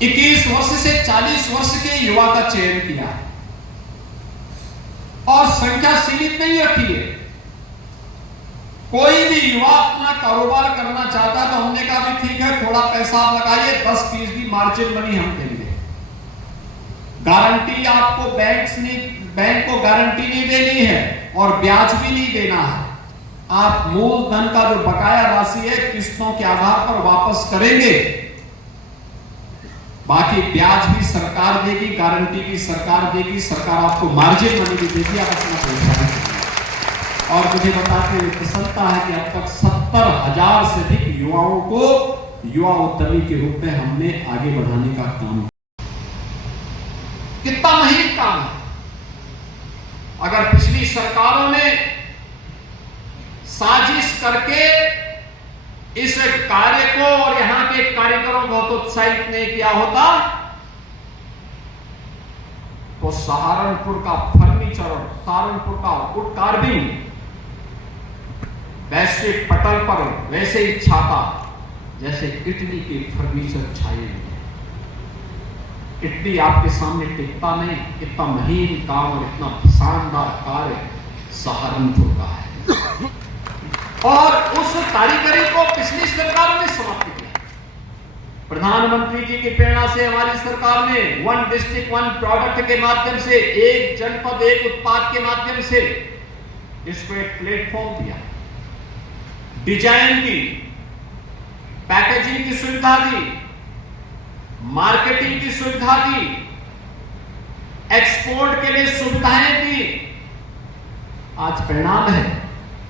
21 वर्ष से 40 वर्ष के युवा का चयन किया और संख्या सीमित नहीं रखी है। कोई भी युवा अपना कारोबार करना चाहता तो हमने कहा भी ठीक है, थोड़ा पैसा आप लगाइए, 10% मार्जिन मनी हम देंगे। गारंटी आपको बैंक को गारंटी नहीं देनी है और ब्याज भी नहीं देना है। आप मूलधन का जो बकाया राशि है किस्तों के आधार पर वापस करेंगे, बाकी ब्याज भी सरकार देगी, गारंटी भी सरकार देगी, सरकार आपको मार्जिन मनी भी देगी, आप अपना पैसा। और मुझे बताते हुए प्रसन्नता है कि अब तक 70,000 से अधिक युवाओं को युवा उद्यमी के रूप में हमने आगे बढ़ाने का काम किया। कितना महीन काम है। अगर पिछली सरकारों ने साजिश करके इस कार्य को और यहां के कारीगरों को बहुत उत्साहित नहीं किया होता तो सहारनपुर का फर्नीचर और सहारनपुर का वुड कार्विंग वैश्विक पटल पर वैसे ही छाता जैसे इटली के फर्नीचर छाए हुए। इटली आपके सामने टिकता नहीं, इतना महीन काम और इतना शानदार कार्य सहारनपुर का है। और उस कारीगरी को पिछली सरकार ने समाप्त किया। प्रधानमंत्री जी की प्रेरणा से हमारी सरकार ने वन डिस्ट्रिक्ट वन प्रोडक्ट के माध्यम से, एक जनपद एक उत्पाद के माध्यम से इसको एक प्लेटफॉर्म दिया, डिजाइन दी, पैकेजिंग की सुविधा दी, मार्केटिंग की सुविधा दी, एक्सपोर्ट के लिए सुविधाएं दी। आज परिणाम है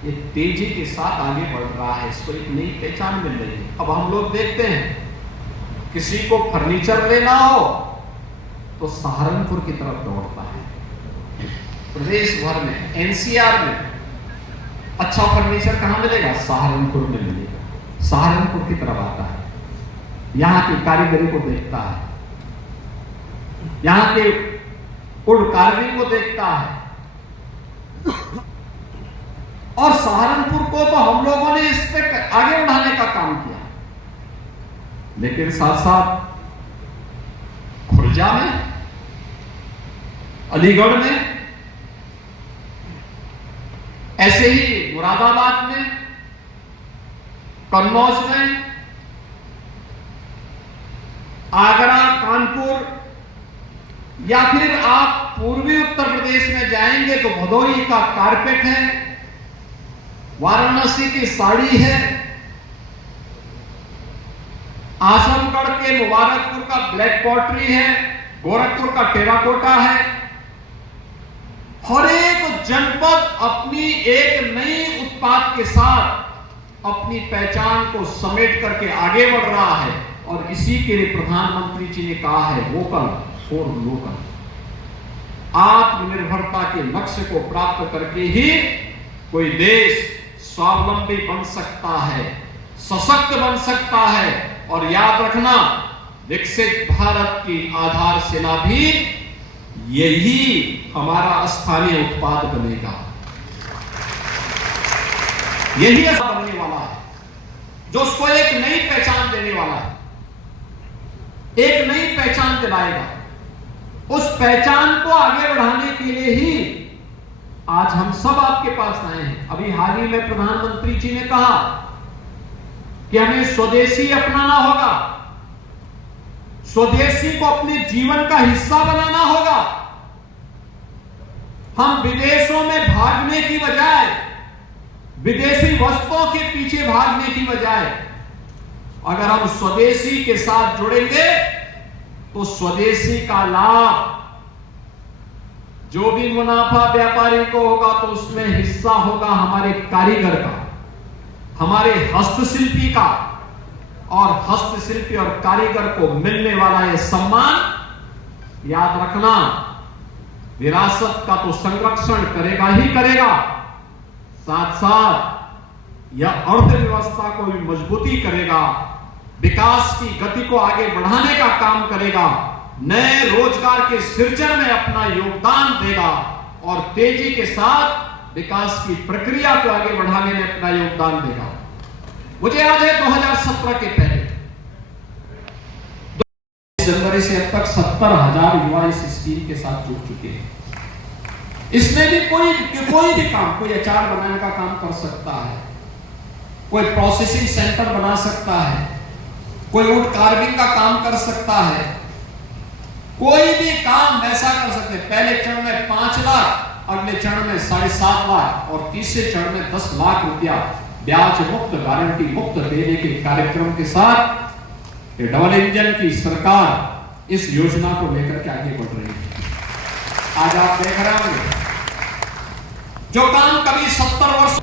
ये तेजी के साथ आगे बढ़ रहा है, इसको एक नई पहचान मिल रही है। अब हम लोग देखते हैं किसी को फर्नीचर लेना हो तो सहारनपुर की तरफ दौड़ता है। प्रदेश भर में, एनसीआर में अच्छा फर्नीचर कहां मिलेगा? सहारनपुर में मिलेगा। सहारनपुर की तरफ आता है, यहां की कारीगरी को देखता है, यहां के वुड कार्विंग को देखता है। और सहारनपुर को तो हम लोगों ने इस पे आगे बढ़ाने का काम किया, लेकिन साथ साथ खुर्जा में, अलीगढ़ में, ऐसे ही मुरादाबाद में, कन्नौज में, आगरा, कानपुर, या फिर आप पूर्वी उत्तर प्रदेश में जाएंगे तो भदोही का कारपेट है, वाराणसी की साड़ी है, आजमगढ़ के मुबारकपुर का ब्लैक पॉटरी है, गोरखपुर का टेराकोटा है। हर एक जनपद अपनी एक नई उत्पाद के साथ अपनी पहचान को समेट करके आगे बढ़ रहा है। और इसी के लिए प्रधानमंत्री जी ने कहा है वोकल फॉर लोकल। आत्मनिर्भरता के लक्ष्य को प्राप्त करके ही कोई देश स्वावलंबी बन सकता है, सशक्त बन सकता है। और याद रखना, विकसित भारत की आधारशिला भी यही हमारा स्थानीय उत्पाद बनेगा, यही बनने वाला है जो उसको एक नई पहचान देने वाला है, एक नई पहचान दिलाएगा। उस पहचान को आगे बढ़ाने के लिए ही आज हम सब आपके पास आए हैं। अभी हाल ही में प्रधानमंत्री जी ने कहा कि हमें स्वदेशी अपनाना होगा, स्वदेशी को अपने जीवन का हिस्सा बनाना होगा। हम विदेशों में भागने की बजाय, विदेशी वस्तुओं के पीछे भागने की बजाय अगर हम स्वदेशी के साथ जुड़ेंगे तो स्वदेशी का लाभ, जो भी मुनाफा व्यापारी को होगा तो उसमें हिस्सा होगा हमारे कारीगर का, हमारे हस्तशिल्पी का। और हस्तशिल्पी और कारीगर को मिलने वाला यह सम्मान, याद रखना, विरासत का तो संरक्षण करेगा ही करेगा, साथ साथ यह अर्थव्यवस्था को भी मजबूती करेगा, विकास की गति को आगे बढ़ाने का काम करेगा, नए रोजगार के सृजन में अपना योगदान देगा और तेजी के साथ विकास की प्रक्रिया को आगे बढ़ाने में अपना योगदान देगा। मुझे याद है 2017 के पहले जनवरी से अब तक 70,000 युवा इस स्कीम के साथ जुड़ चुके हैं। इसमें भी कोई भी काम, कोई अचार बनाने का काम कर सकता है, कोई प्रोसेसिंग सेंटर बना सकता है, कोई वुड कार्विंग का काम कर सकता है, कोई भी काम वैसा कर सकते हैं। पहले चरण में 5 लाख, अगले चरण में 7.5 लाख और तीसरे चरण में 10 लाख रुपया ब्याज मुक्त, गारंटी मुक्त देने के कार्यक्रम के साथ ये डबल इंजन की सरकार इस योजना को लेकर के आगे बढ़ रही है। आज आप देख रहे होंगे जो काम कभी 70 वर्ष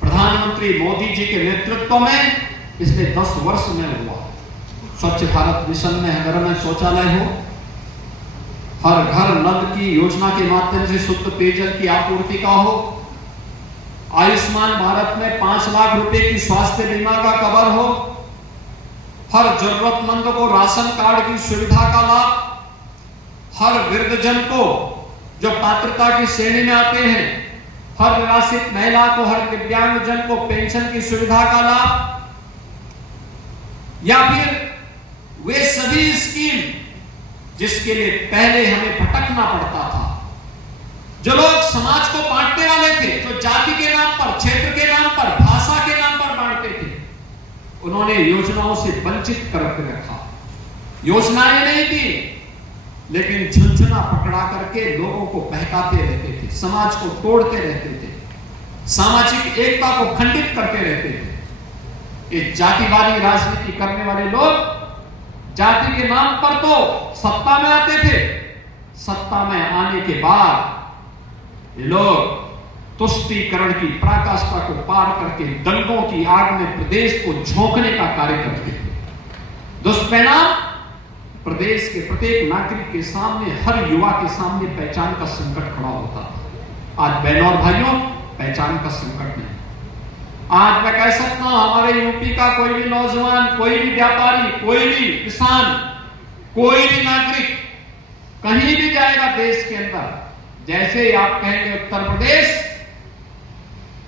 प्रधानमंत्री मोदी जी के नेतृत्व में पिछले 10 वर्ष में हुआ। स्वच्छ भारत मिशन में घर में शौचालय हो, हर घर नल की योजना के माध्यम से शुद्ध पेयजल की आपूर्ति का हो, आयुष्मान भारत में 5 लाख रुपए की स्वास्थ्य बीमा का कवर हो, हर जरूरतमंद को राशन कार्ड की सुविधा का लाभ, हर वृद्धजन को जो पात्रता की श्रेणी में आते हैं, हर निराश्रित महिला को, हर दिव्यांगजन को पेंशन की सुविधा का लाभ, या फिर वे सभी स्कीम जिसके लिए पहले हमें भटकना पड़ता था, जो लोग समाज को बांटने वाले थे, जो जाति के नाम पर, क्षेत्र के नाम पर, भाषा के नाम पर बांटते थे, उन्होंने योजनाओं से वंचित करके रखा। योजनाएं नहीं दी, लेकिन झुंझुना पकड़ा करके लोगों को बहकाते रहते थे, समाज को तोड़ते रहते थे, सामाजिक एकता को खंडित करते रहते थे। ये जातिवादी राजनीति करने वाले लोग जाति के नाम पर तो सत्ता में आते थे, सत्ता में आने के बाद ये लोग तुष्टीकरण की पराकाष्ठा को पार करके दंगों की आग में प्रदेश को झोंकने का कार्य करते थे। दुष्परिणाम प्रदेश के प्रत्येक नागरिक के सामने, हर युवा के सामने पहचान का संकट खड़ा होता था। आज बहनों और भाइयों, पहचान का संकट नहीं। आज मैं कह सकता हूं हमारे यूपी का कोई भी नौजवान, कोई भी व्यापारी, कोई भी किसान, कोई भी नागरिक कहीं भी जाएगा देश के अंदर, जैसे ही आप कहेंगे उत्तर प्रदेश,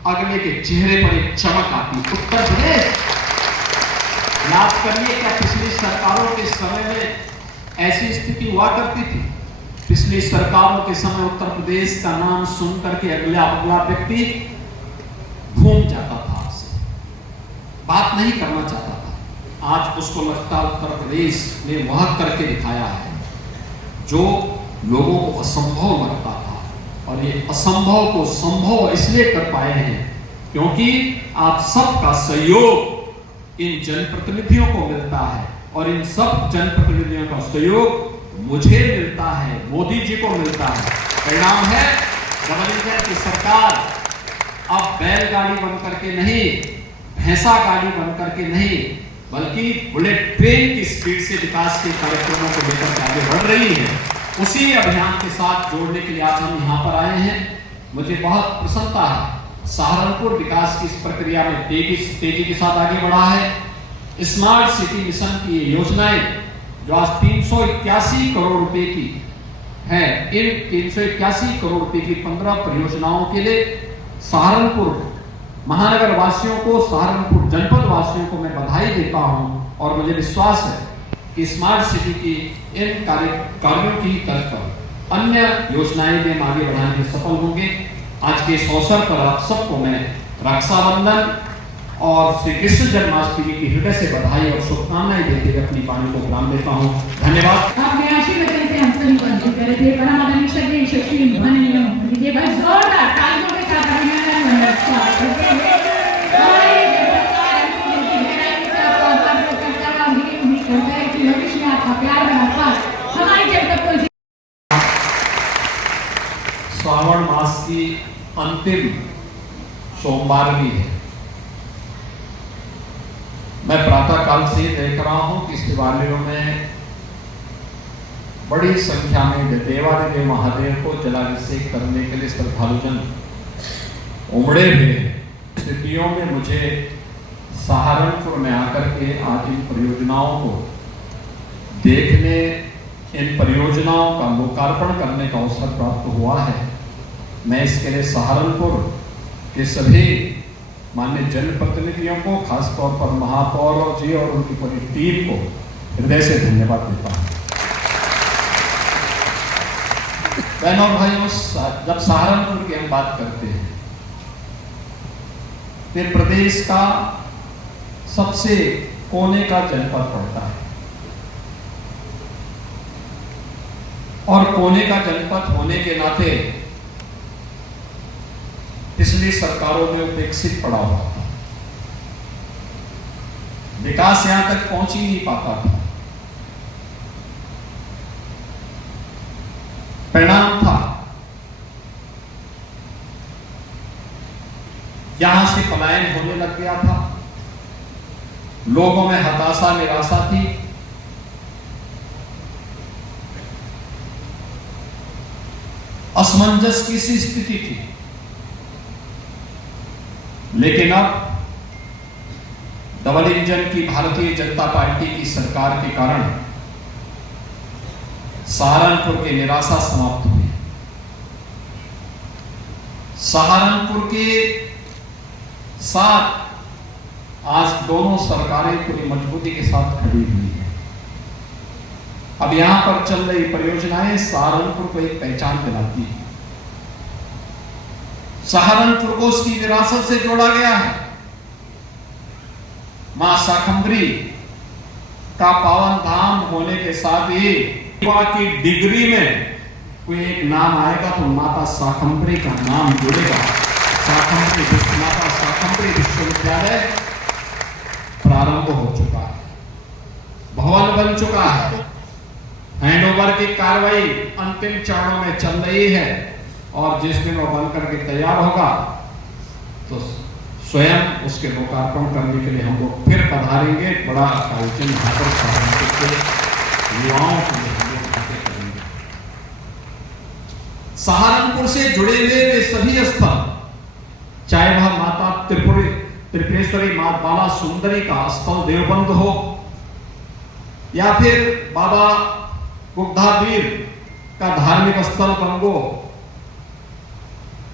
अगले के चेहरे पर एक चमक आती। उत्तर प्रदेश, याद करिए क्या पिछली सरकारों के समय में ऐसी स्थिति हुआ करती थी? पिछली सरकारों के समय उत्तर प्रदेश का नाम सुन करके अगला व्यक्ति घूम जाता था, आपसे बात नहीं करना चाहता था। आज उसको लगता उत्तर प्रदेश ने वह करके दिखाया है जो लोगों को असंभव लगता था, और ये असंभव को संभव इसलिए कर पाए हैं क्योंकि आप सबका सहयोग इन जनप्रतिनिधियों को मिलता है, और इन सब जनप्रतिनिधियों का सहयोग मुझे मिलता है, मोदी जी को मिलता है। परिणाम है डबल इंजन की सरकार अब बैलगाड़ी बन करके नहीं, भैंसा गाड़ी बन करके नहीं, बल्कि बुलेट ट्रेन की स्पीड से विकास के कार्यक्रमों को लेकर आगे बढ़ रही है। उसी अभियान के साथ जोड़ने के लिए आज हम यहाँ पर आए हैं। मुझे बहुत प्रसन्नता है, सहारनपुर विकास की इस प्रक्रिया में तेजी के साथ आगे बढ़ा है। स्मार्ट सिटी मिशन की ये योजनाएं जो आज 381 करोड़ रुपए की है, इन 381 करोड़ रुपए की 15 परियोजनाओं के लिए सहारनपुर महानगर वासियों को, सहारनपुर जनपद वासियों को मैं बधाई देता हूं, और मुझे विश्वास है कि स्मार्ट सिटी की इन कार्यों की तर्ज पर अन्य योजनाएं भी हम आगे बढ़ाने में सफल होंगे। आज के इस अवसर पर आप सबको मैं रक्षाबंधन और श्री कृष्ण जन्माष्टमी की हृदय से बधाई और शुभकामनाएं देते हुए अपनी वाणी को विराम देता हूँ। धन्यवाद। आपने आशीर्वाद से हम सभी को अंकित करे थे। परम आदरणीय यशस्वी माननीय विजय भाई जोरदार तालियों के साथ अभिनंदन करते हैं। श्रावण मास की अंतिम सोमवार भी है। मैं प्रातः काल से देख रहा हूं कि शिवालयों में बड़ी संख्या में देवादिदेव महादेव को जलाभिषेक करने के लिए श्रद्धालुजन उमड़े हुए हैं। स्थितियों में मुझे सहारनपुर में आकर के आज इन परियोजनाओं को देखने, इन परियोजनाओं का लोकार्पण करने का अवसर प्राप्त हुआ है। मैं इसके लिए सहारनपुर के सभी माननीय जनप्रतिनिधियों को, खासतौर पर महापौर जी और उनकी पूरी टीम को हृदय से धन्यवाद देता हूं। बहनों और भाइयों, जब सहारनपुर की हम बात करते हैं, फिर प्रदेश का सबसे कोने का जनपद पड़ता है, और कोने का जनपद होने के नाते पिछली सरकारों में उपेक्षित पड़ा हुआ था। विकास यहां तक पहुंच ही नहीं पाता था। परिणाम था यहां से पलायन होने लग गया था, लोगों में हताशा निराशा थी, असमंजस की सी स्थिति थी। लेकिन अब डबल इंजन की भारतीय जनता पार्टी की सरकार के कारण सहारनपुर की निराशा समाप्त हुई। सहारनपुर के साथ आज दोनों सरकारें पूरी मजबूती के साथ खड़ी हुई है। अब यहां पर चल रही परियोजनाएं सहारनपुर को एक पहचान दिलाती है। सहारनपुर को उसकी विरासत से जोड़ा गया है। मां शाकंभरी का पावन धाम होने के साथ ही की डिग्री में कोई एक नाम आएगा तो माता शाकंभरी का नाम जुड़ेगा। माता शाकंभरी विश्वविद्यालय प्रारंभ हो चुका है, भवन बन चुका है, हैंडओवर की कार्रवाई अंतिम चरणों में चल रही है, और जिस दिन वो बन करके तैयार होगा तो स्वयं उसके लोकार्पण करने के लिए हम लोग फिर पधारेंगे। बड़ा आयोजन यहाँ पर सहारनपुर के युवाओं के लिए हम लोग करेंगे। सहारनपुर से जुड़े हुए वे सभी स्थल, चाहे वह माता त्रिपुरेश्वरी मां बाला सुंदरी का स्थल देवबंद हो, या फिर बाबा गुग्धावीर का धार्मिक स्थल बंगो,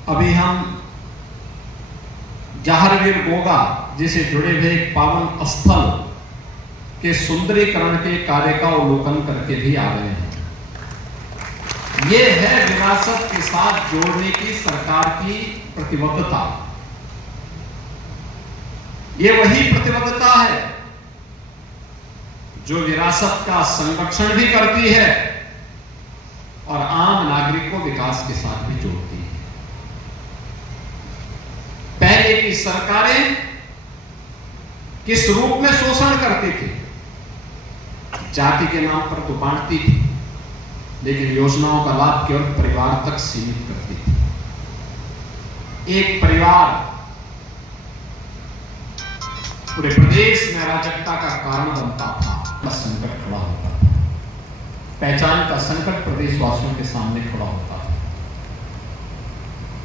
अभी हम जहारवीर गोगा जिसे जुड़े हुए एक पावन स्थल के सुंदरीकरण के कार्य का अवलोकन करके भी आ रहे हैं। यह है विरासत के साथ जोड़ने की सरकार की प्रतिबद्धता। यह वही प्रतिबद्धता है जो विरासत का संरक्षण भी करती है और आम नागरिक को विकास के साथ भी जोड़ती है। पहले की सरकारें किस रूप में शोषण करती थी? जाति के नाम पर तो बांटती थी, लेकिन योजनाओं का लाभ केवल परिवार तक सीमित करती थी। एक परिवार पूरे प्रदेश में अराजकता का कारण बनता था, संकट खड़ा होता था, पहचान का संकट प्रदेशवासियों के सामने खड़ा होता था।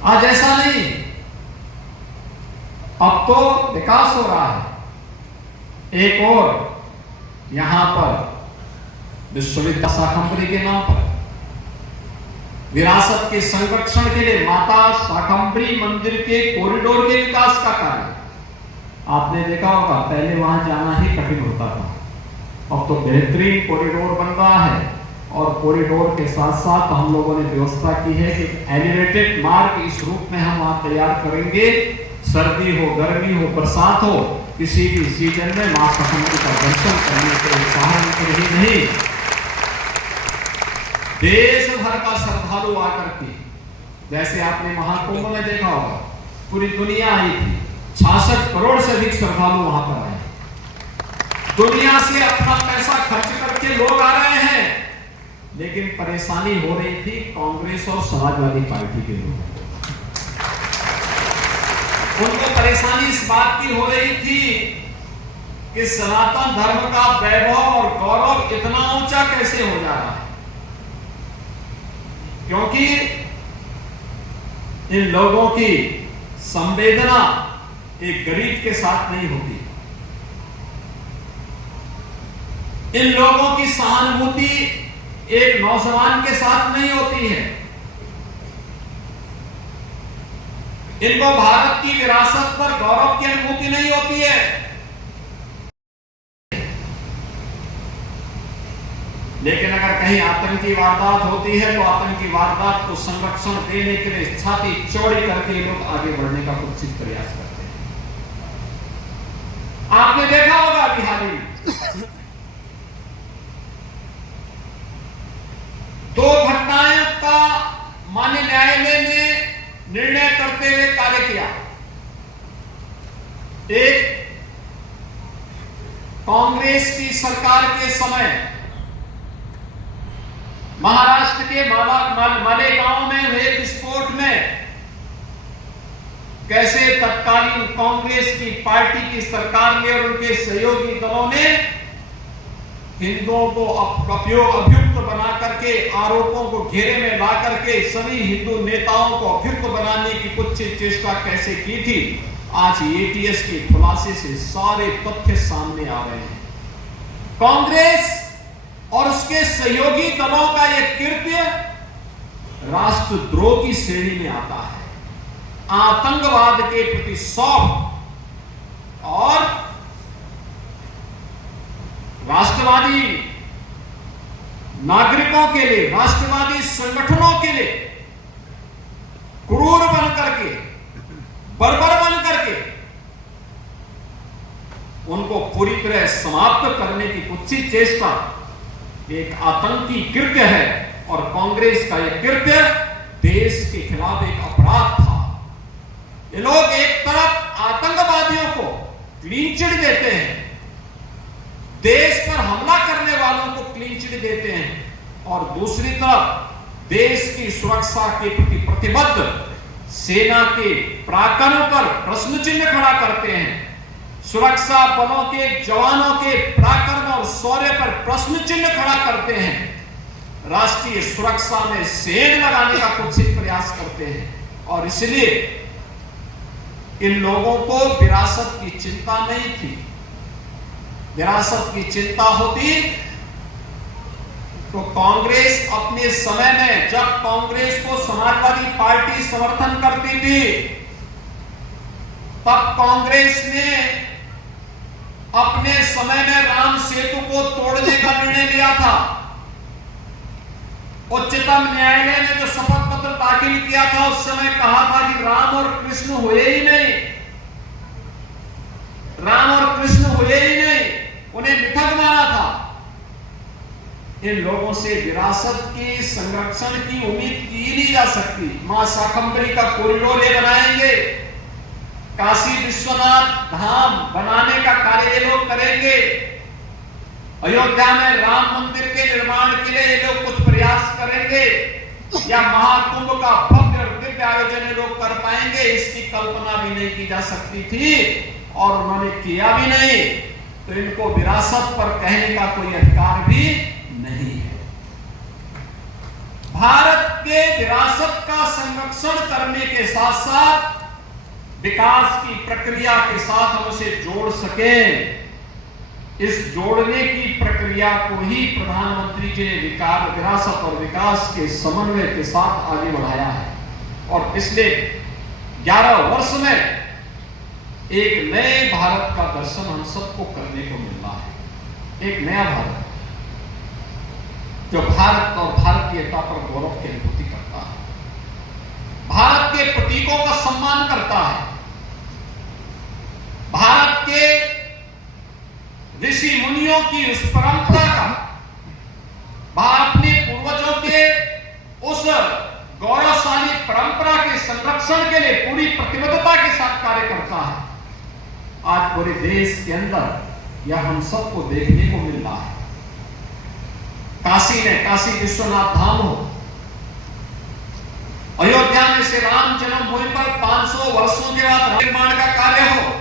आज ऐसा नहीं, अब तो विकास हो रहा है। एक और यहां पर विश्वविद्यालय शाकंभरी के नाम पर विरासत के संरक्षण के लिए माता शाकंभरी मंदिर के कॉरिडोर के विकास का कार्य आपने देखा होगा, पहले वहां जाना ही कठिन होता था। अब तो बेहतरीन कॉरिडोर बन रहा है, और कॉरिडोर के साथ साथ हम लोगों ने व्यवस्था की है कि एलिवेटेड मार्ग इस रूप में हम वहां तैयार करेंगे। सर्दी हो, गर्मी हो, बरसात हो, किसी भी सीजन में मां शाकंभरी का दर्शन करने के लिए सहारनपुर ही नहीं, देश भर का श्रद्धालु आकर के, जैसे आपने महाकुंभ में देखा होगा, पूरी दुनिया आई थी, 66 करोड़ से अधिक श्रद्धालु वहां पर आए। दुनिया से अपना पैसा खर्च करके लोग आ रहे हैं, लेकिन परेशानी हो रही थी कांग्रेस और समाजवादी पार्टी के लोगों को। उनको परेशानी इस बात की हो रही थी कि सनातन धर्म का वैभव और गौरव इतना ऊंचा कैसे हो जा रहा है, क्योंकि इन लोगों की संवेदना एक गरीब के साथ नहीं होती, इन लोगों की सहानुभूति एक नौजवान के साथ नहीं होती है। इनको भारत की विरासत पर गौरव की अनुभूति नहीं होती है। लेकिन अगर कहीं आतंकी वारदात होती है तो आतंकी वारदात को संरक्षण देने के लिए छाती चौड़ी करके लोग आगे बढ़ने का कुत्सित प्रयास करते हैं। आपने देखा होगा बिहार में 2 घटनाएं का माननीय न्यायालय ने निर्णय करते हुए कार्य किया। एक, कांग्रेस की सरकार के समय महाराष्ट्र के मालेगांव में हुए विस्फोट में कैसे तत्कालीन कांग्रेस की पार्टी की सरकार ने और उनके सहयोगी दलों ने हिंदुओं को अभियुक्त बना करके, आरोपों को घेरे में ला करके सभी हिंदू नेताओं को अभियुक्त बनाने की कुछ चेष्टा कैसे की थी, आज एटीएस के खुलासे से सारे तथ्य सामने आ रहे हैं। कांग्रेस और उसके सहयोगी दलों का यह कृत्य राष्ट्रद्रोह की श्रेणी में आता है। आतंकवाद के प्रति सौंप और राष्ट्रवादी नागरिकों के लिए, राष्ट्रवादी संगठनों के लिए क्रूर बन करके, बर्बर बन करके उनको पूरी तरह समाप्त करने की कुत्सित चेष्टा एक आतंकी कृत्य है। और कांग्रेस का यह कृत्य देश के खिलाफ एक अपराध था। ये लोग एक तरफ आतंकवादियों को क्लीन चिट देते हैं, देश पर हमला करने वालों को क्लीन चिट देते हैं, और दूसरी तरफ देश की सुरक्षा के प्रति प्रतिबद्ध सेना के पराक्रम पर प्रश्न चिन्ह खड़ा करते हैं। सुरक्षा बलों के जवानों के पराक्रम और शौर्य पर प्रश्न चिन्ह खड़ा करते हैं। राष्ट्रीय सुरक्षा में सेंध लगाने का कुत्सित प्रयास करते हैं। और इसलिए इन लोगों को विरासत की चिंता नहीं थी। विरासत की चिंता होती तो कांग्रेस अपने समय में, जब कांग्रेस को समाजवादी पार्टी समर्थन करती थी, तब कांग्रेस ने अपने समय में राम सेतु को तोड़ने का निर्णय लिया था। उच्चतम न्यायालय ने जो शपथ पत्र दाखिल किया था, उस समय कहा था कि राम और कृष्ण हुए ही नहीं, राम और कृष्ण हुए ही नहीं, उन्हें मिथक माना था। इन लोगों से विरासत के संरक्षण की उम्मीद की नहीं जा सकती। मां शाकंभरी का कॉरिडोर ये बनाएंगे, काशी विश्वनाथ धाम बनाने का कार्य ये लोग करेंगे, अयोध्या में राम मंदिर के निर्माण के लिए ये लोग कुछ प्रयास करेंगे, या महाकुंभ का भव्य और दिव्य आयोजन ये लोग कर पाएंगे, इसकी कल्पना भी नहीं की जा सकती थी और उन्होंने किया भी नहीं। तो इनको विरासत पर कहने का कोई अधिकार भी नहीं है। भारत के विरासत का संरक्षण करने के साथ साथ विकास की प्रक्रिया के साथ हम उसे जोड़ सकें, इस जोड़ने की प्रक्रिया को ही प्रधानमंत्री जी ने विरासत और विकास के समन्वय के साथ आगे बढ़ाया है। और पिछले 11 वर्ष में एक नए भारत का दर्शन हम सबको करने को मिल रहा है। एक नया भारत जो भारत और भारतीयता पर गौरव की अनुभूति करता है, भारत के प्रतीकों का सम्मान करता है, भारत के ऋषि मुनियों की उस परंपरा का, अपने पूर्वजों के उस गौरवशाली परंपरा के संरक्षण के लिए पूरी प्रतिबद्धता के साथ कार्य करता है। आज पूरे देश के अंदर यह हम सबको देखने को मिल रहा है। काशी में काशी विश्वनाथ धाम हो, अयोध्या में श्री राम जन्मभूमि पर 500 वर्षों के बाद निर्माण का कार्य हो,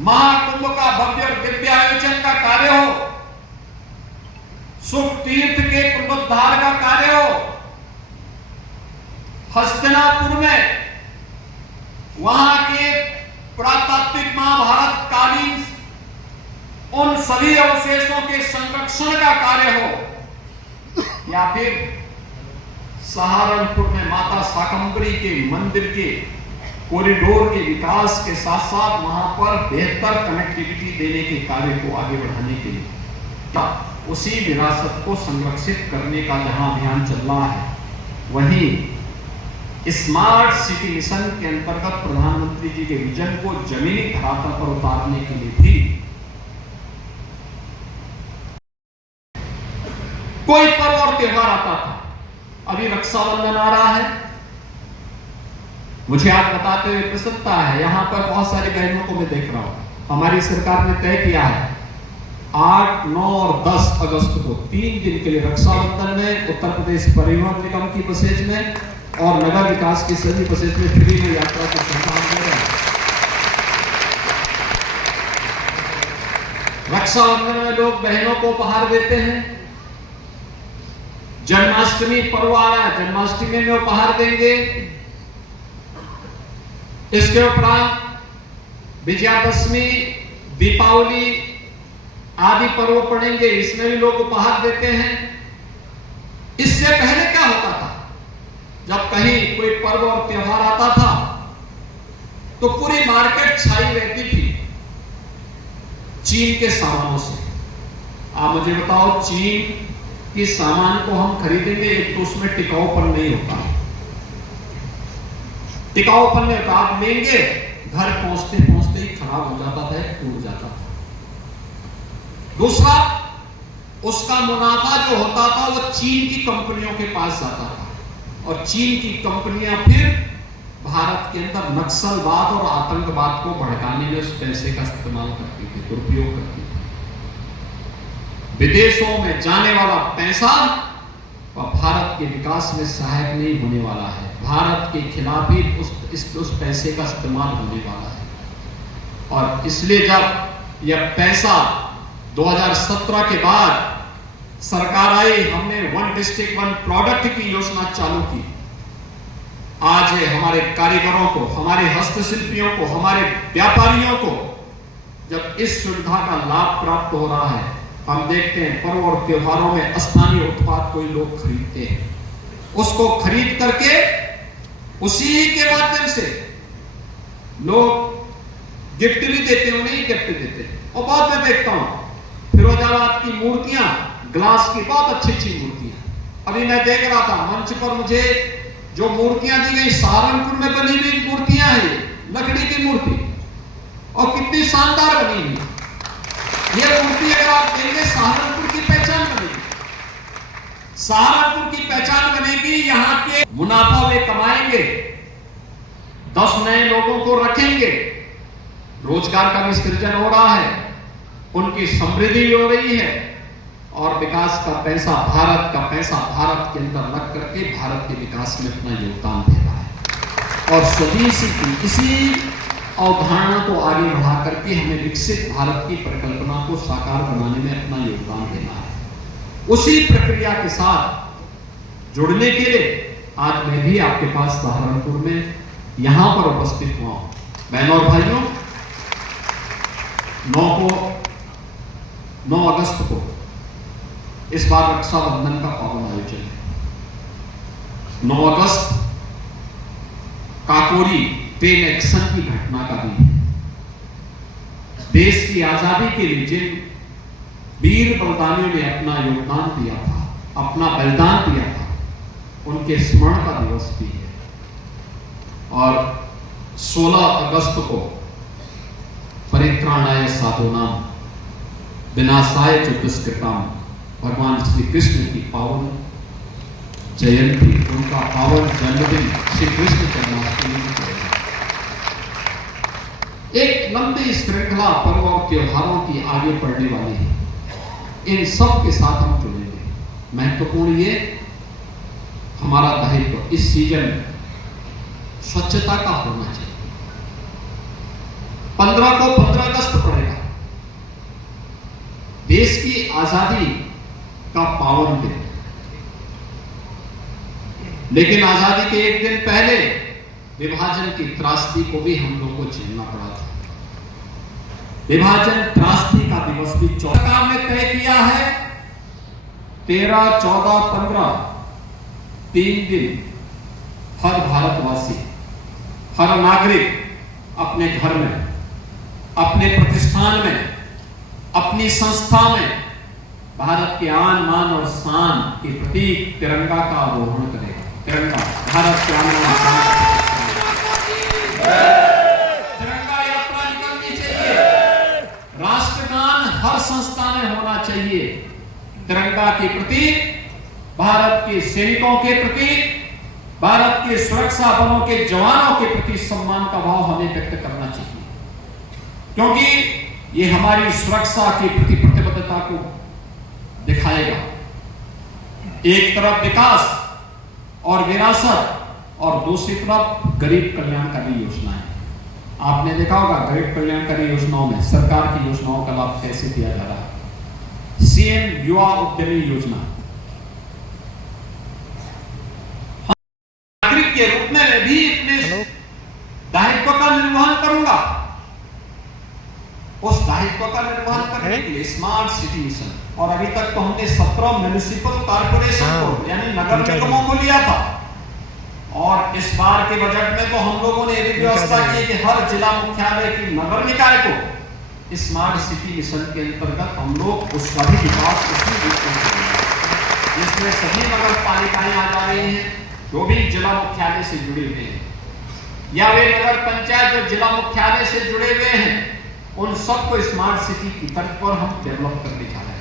महाकुंभ का भव्य और दिव्य आयोजन का कार्य हो, सुख तीर्थ के पुनरुद्धार का कार्य हो, हस्तिनापुर में वहां के पुरातात्विक महाभारत कालीन उन सभी अवशेषों के संरक्षण का कार्य हो, या फिर सहारनपुर में माता शाकंभरी के मंदिर के कॉरिडोर के विकास के साथ साथ वहां पर बेहतर कनेक्टिविटी देने के कार्य को आगे बढ़ाने के लिए उसी विरासत को संरक्षित करने का जहां अभियान चल रहा है, वहीं स्मार्ट सिटी मिशन के अंतर्गत प्रधानमंत्री जी के विजन को जमीनी धरातल पर उतारने के लिए भी कोई पर्व और त्योहार आता था। अभी रक्षाबंधन आ रहा है, मुझे आप बताते हुए प्रसन्नता है, यहां पर बहुत सारे बहनों को मैं देख रहा हूं। हमारी सरकार ने तय किया है 8, 9 और 10 अगस्त को 3 दिन के लिए रक्षाबंधन में उत्तर प्रदेश परिवहन निगम की बसेज में और नगर विकास की सभी बसेज में फ्री में यात्रा की सुविधा दे रहे हैं। रक्षाबंधन में लोग बहनों को उपहार देते हैं। जन्माष्टमी पर्व आ रहा है, जन्माष्टमी में उपहार देंगे। इसके उपरांत विजयादशमी, दीपावली आदि पर्व पड़ेंगे, इसमें भी लोग उपहार देते हैं। इससे पहले क्या होता था, जब कहीं कोई पर्व और त्योहार आता था तो पूरी मार्केट छाई रहती थी चीन के सामानों से। आप मुझे बताओ, चीन के सामान को हम खरीदेंगे, एक तो उसमें टिकाऊपन नहीं होता, टिकाऊपन नहीं होता। आप लेंगे, घर पहुंचते पहुंचते ही खराब हो जाता था, टूट जाता था। दूसरा, उसका मुनाफा जो होता था वो चीन की कंपनियों के पास जाता था और चीन की कंपनियां फिर भारत के अंदर नक्सलवाद और आतंकवाद को भड़काने में उस पैसे का इस्तेमाल करती थी, दुरुपयोग करती थी। विदेशों में जाने वाला पैसा भारत के विकास में सहायक नहीं होने वाला है, भारत के खिलाफ ही उस पैसे का इस्तेमाल होने वाला है। और इसलिए जब यह पैसा 2017 के बाद सरकार आई, हमने 1 डिस्ट्रिक्ट 1 प्रोडक्ट की योजना चालू की। आज हमारे कारीगरों को, हमारे हस्तशिल्पियों को, हमारे व्यापारियों को जब इस सुविधा का लाभ प्राप्त हो रहा है, हम देखते हैं पर्व और त्योहारों में स्थानीय उत्पाद कोई लोग खरीदते हैं, उसको खरीद करके उसी के माध्यम से लोग गिफ्ट भी देते हैं, उन्हें गिफ्ट देते हैं। और बहुत मैं देखता हूं फिरोजाबाद की मूर्तियां, ग्लास की बहुत अच्छी अच्छी मूर्तियां। अभी मैं देख रहा था मंच पर, मुझे जो मूर्तियां दी गई सहारनपुर में बनी हुई मूर्तियां हैं, लकड़ी की मूर्ति, और कितनी शानदार बनी हुई। ये मूर्ति अगर आप देंगे, सहारनपुर की पहचान बनेगी, सहारनपुर की पहचान बनेगी। यहाँ के मुनाफा वे कमाएंगे, 10 नए लोगों को रखेंगे, रोजगार का भी सृजन हो रहा है, उनकी समृद्धि हो रही है और विकास का पैसा, भारत का पैसा भारत के अंदर रख करके भारत के विकास में अपना योगदान दे रहा है। और स्वदेशी की इसी अवधारणा को आगे बढ़ा करके हमें विकसित भारत की परिकल्पना को साकार बनाने में अपना योगदान देना है। उसी प्रक्रिया के साथ जुड़ने के लिए आज मैं भी आपके पास सहारनपुर में यहां पर उपस्थित हुआ हूं। बहनों और भाइयों, 9 अगस्त को इस बार रक्षाबंधन का पावन आयोजन है। 9 अगस्त काकोरी ट्रेन एक्शन की घटना का दिन है। देश की आजादी के लिए जिन वीर बलिदानियों ने अपना योगदान दिया था, अपना बलिदान दिया था, उनके स्मरण का दिवस भी है। और 16 अगस्त को परित्राणाय साधूनाम विनाशाय च दुष्कृताम, भगवान श्री कृष्ण की पावन जयंती, उनका पावन जन्मदिन श्री कृष्ण जन्माष्टमी। एक लंबी श्रृंखला पर्व और त्योहारों की आगे बढ़ने वाली है, इन सब के साथ हम जुड़ेंगे। महत्वपूर्ण ये हमारा दायित्व इस सीजन में स्वच्छता का होना चाहिए। 15 को 15 अगस्त पड़ेगा, देश की आजादी का पावन दिन, लेकिन आजादी के एक दिन पहले विभाजन की त्रासदी को भी हम लोगों को झेलना पड़ा था। विभाजन त्रासदी का दिवस भी सरकार ने तय किया है 13, 14, 15 3 दिन हर भारतवासी, हर नागरिक अपने घर में, अपने प्रतिष्ठान में, अपनी संस्था में भारत के आन मान और शान के प्रतीक तिरंगा का आरोहण करेगा। तिरंगा भारत के आन मान और शान का तिरंगा यात्रा निकलनी चाहिए। राष्ट्रगान हर संस्था में होना चाहिए। तिरंगा के प्रति, भारत के सैनिकों के प्रति, भारत के सुरक्षा बलों के जवानों के प्रति सम्मान का भाव हमें व्यक्त करना चाहिए, क्योंकि ये हमारी सुरक्षा के प्रति प्रतिबद्धता को दिखाएगा। एक तरफ विकास और विरासत और दूसरी तरफ गरीब कल्याणकारी योजनाएं। आपने देखा होगा गरीब कल्याणकारी योजनाओं में सरकार की योजनाओं का लाभ कैसे दिया जा रहा है। सीएम युवा उद्यमी योजना, नागरिक के रूप में मैं भी अपने दायित्व का निर्वहन करूंगा। उस दायित्व का निर्वहन करने के लिए स्मार्ट सिटी मिशन, और अभी तक तो हमने 17 म्युनिसिपल कॉर्पोरेशन को यानी नगर निगमों को लिया था, और इस बार के बजट में तो हम लोगों ने ये व्यवस्था की कि हर जिला मुख्यालय की नगर निकाय को स्मार्ट सिटी मिशन के अंतर्गत हम लोग उसका भी विकास उसी रूप में करेंगे, जिसमें सभी नगर पालिकाएं आ जा रही हैं जो भी जिला मुख्यालय से जुड़े हुए हैं, या वे नगर पंचायत जो जिला मुख्यालय से जुड़े हुए हैं, उन सबको स्मार्ट सिटी की तर्ज पर हम डेवलप करने जा रहे हैं।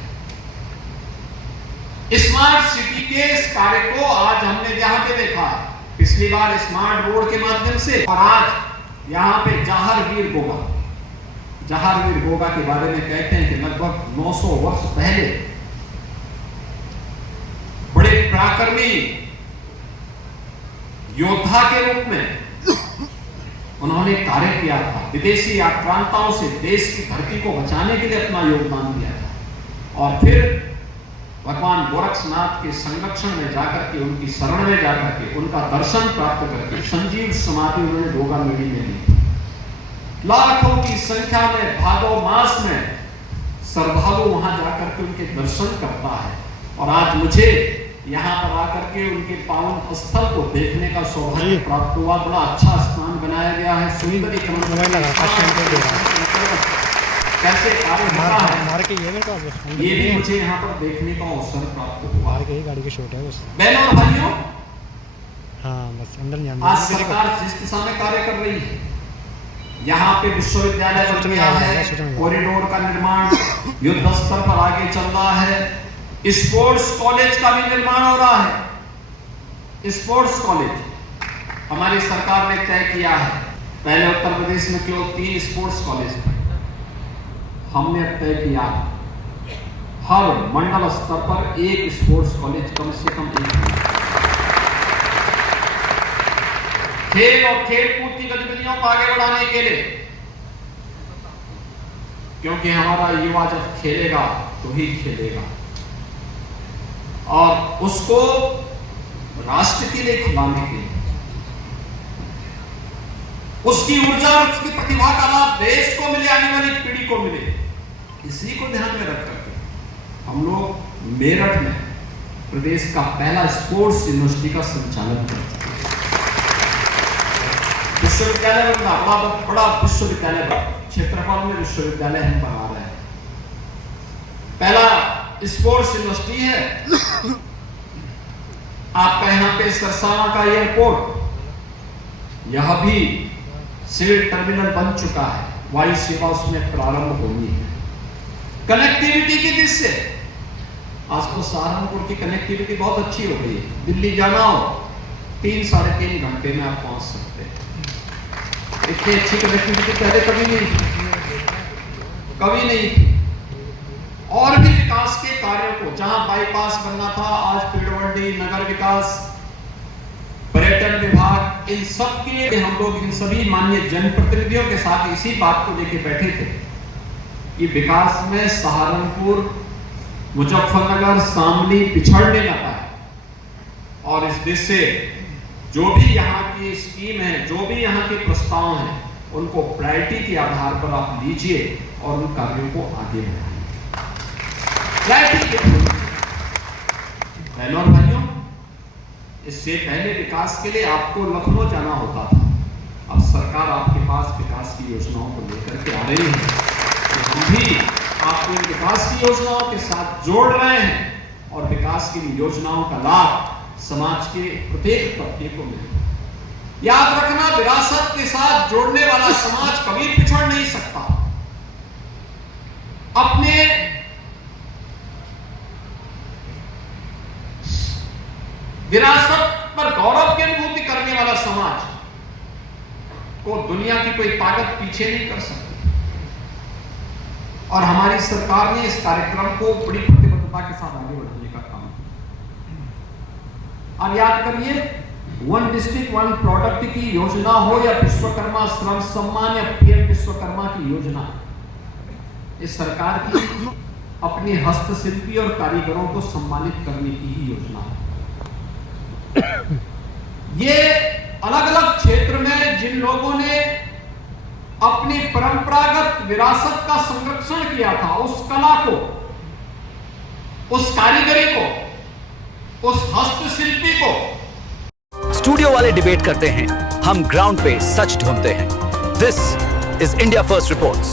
स्मार्ट सिटी के इस कार्य को आज हमने यहाँ पे देखा है, पिछली बार स्मार्ट रोड के माध्यम से, और आज यहाँ पे जहारवीर गोगा के बारे में कहते हैं कि लगभग 900 वर्ष पहले बड़े पराक्रमी योद्धा के रूप में उन्होंने कार्य किया था। विदेशी आक्रांताओं से देश की धरती को बचाने के लिए अपना योगदान दिया था, और फिर भगवान गोरक्षनाथ के संरक्षण में जाकर के, उनकी शरण में जाकर के, उनका दर्शन प्राप्त करके संजीव समाधि उन्होंने गोगा मेड़ी में ली। लाखों की संख्या में भादो मास में श्रद्धालु वहां जाकर के उनके दर्शन करता है, और आज मुझे यहाँ पर आकर के उनके पावन स्थल को देखने का सौभाग्य प्राप्त हुआ। बड़ा अच्छा स्थान बनाया गया है, सुंदर कैसे कार्य होता है, ये भी मुझे यहाँ पर देखने का अवसर प्राप्त हुआ। गाड़ी की शॉट है बहनों और भाइयों, बस अंदर आज सरकार जिस दिशा में कार्य कर रही है, यहाँ पे विश्वविद्यालय बन गया है, कॉरिडोर का निर्माण युद्ध स्तर पर आगे चल रहा है, स्पोर्ट्स कॉलेज का भी निर्माण हो रहा है। स्पोर्ट्स कॉलेज हमारी सरकार ने तय किया है, पहले उत्तर प्रदेश में केवल 3 स्पोर्ट्स कॉलेज थे, हमने अब तय किया हर मंडल स्तर पर 1 स्पोर्ट्स कॉलेज कम से कम 1। खेल और खेल कूद की गतिविधियों को आगे बढ़ाने के लिए, क्योंकि हमारा युवा जब खेलेगा तो ही खेलेगा, और उसको राष्ट्र के लिए खिलाने के लिए, उसकी ऊर्जा और उसकी प्रतिभा का लाभ देश को मिले, आने वाली पीढ़ी को मिले, इसी को ध्यान में रख करके हम लोग मेरठ में प्रदेश का पहला स्पोर्ट्स यूनिवर्सिटी का संचालन करते हैं। विश्वविद्यालय बनना, बड़ा विश्वविद्यालय, क्षेत्रफल में विश्वविद्यालय हम बना रहे हैं, पहला स्पोर्ट्स यूनिवर्सिटी है। आपका यहाँ पे सरसावा का एयरपोर्ट, यह भी सिविल टर्मिनल बन चुका है, वायु सेवा उसमें प्रारंभ होनी है। कनेक्टिविटी की दृष्टि से आज तो सहारनपुर की कनेक्टिविटी बहुत अच्छी हो गई है, दिल्ली जाना हो 3-3.5 घंटे में आप पहुंच सकते हैं। इतनी अच्छी कनेक्टिविटी पहले कभी नहीं थी। और भी विकास के कार्यों को, जहां बाईपास बनना था, आज पीडब्ल्यूडी, नगर विकास, पर्यटन विभाग, इन सब के लिए हम लोग इन सभी माननीय जनप्रतिनिधियों के साथ इसी बात को लेकर बैठे थे कि विकास में सहारनपुर, मुजफ्फरनगर, शामली पिछड़ने न पाए, और इस दिशा से जो भी यहाँ की स्कीम है, जो भी यहाँ के प्रस्ताव हैं, उनको प्रायोरिटी के आधार पर आप लीजिए और उन कार्यों को आगे बढ़ाइए। बहनों और भाइयों, इससे पहले विकास के लिए आपको लखनऊ जाना होता था, अब सरकार आपके पास विकास की योजनाओं को लेकर के आ रही है कि हम भी आपको इन विकास की योजनाओं के साथ जोड़ रहे हैं और विकास की इन योजनाओं का लाभ समाज के प्रत्येक तबके को मिले। याद रखना, विरासत के साथ जोड़ने वाला समाज कभी पिछड़ नहीं सकता। अपने विरासत पर गौरव की अनुभूति करने वाला समाज को दुनिया की कोई ताकत पीछे नहीं कर सकती। और हमारी सरकार ने इस कार्यक्रम को बड़ी प्रतिबद्धता के साथ आगे बढ़ाने का काम किया। अब याद करिए, वन डिस्ट्रिक्ट वन प्रोडक्ट की योजना हो या विश्वकर्मा श्रम सम्मान या पीएम विश्वकर्मा की योजना, इस सरकार की अपने हस्तशिल्पी और कारीगरों को सम्मानित करने की ही योजना है। ये अलग अलग क्षेत्र में जिन लोगों ने अपनी परंपरागत विरासत का संरक्षण किया था, उस कला को, उस कारीगरी को, उस हस्तशिल्पी को। स्टूडियो वाले डिबेट करते हैं, हम ग्राउंड पे सच ढूंढते हैं। This is India first reports.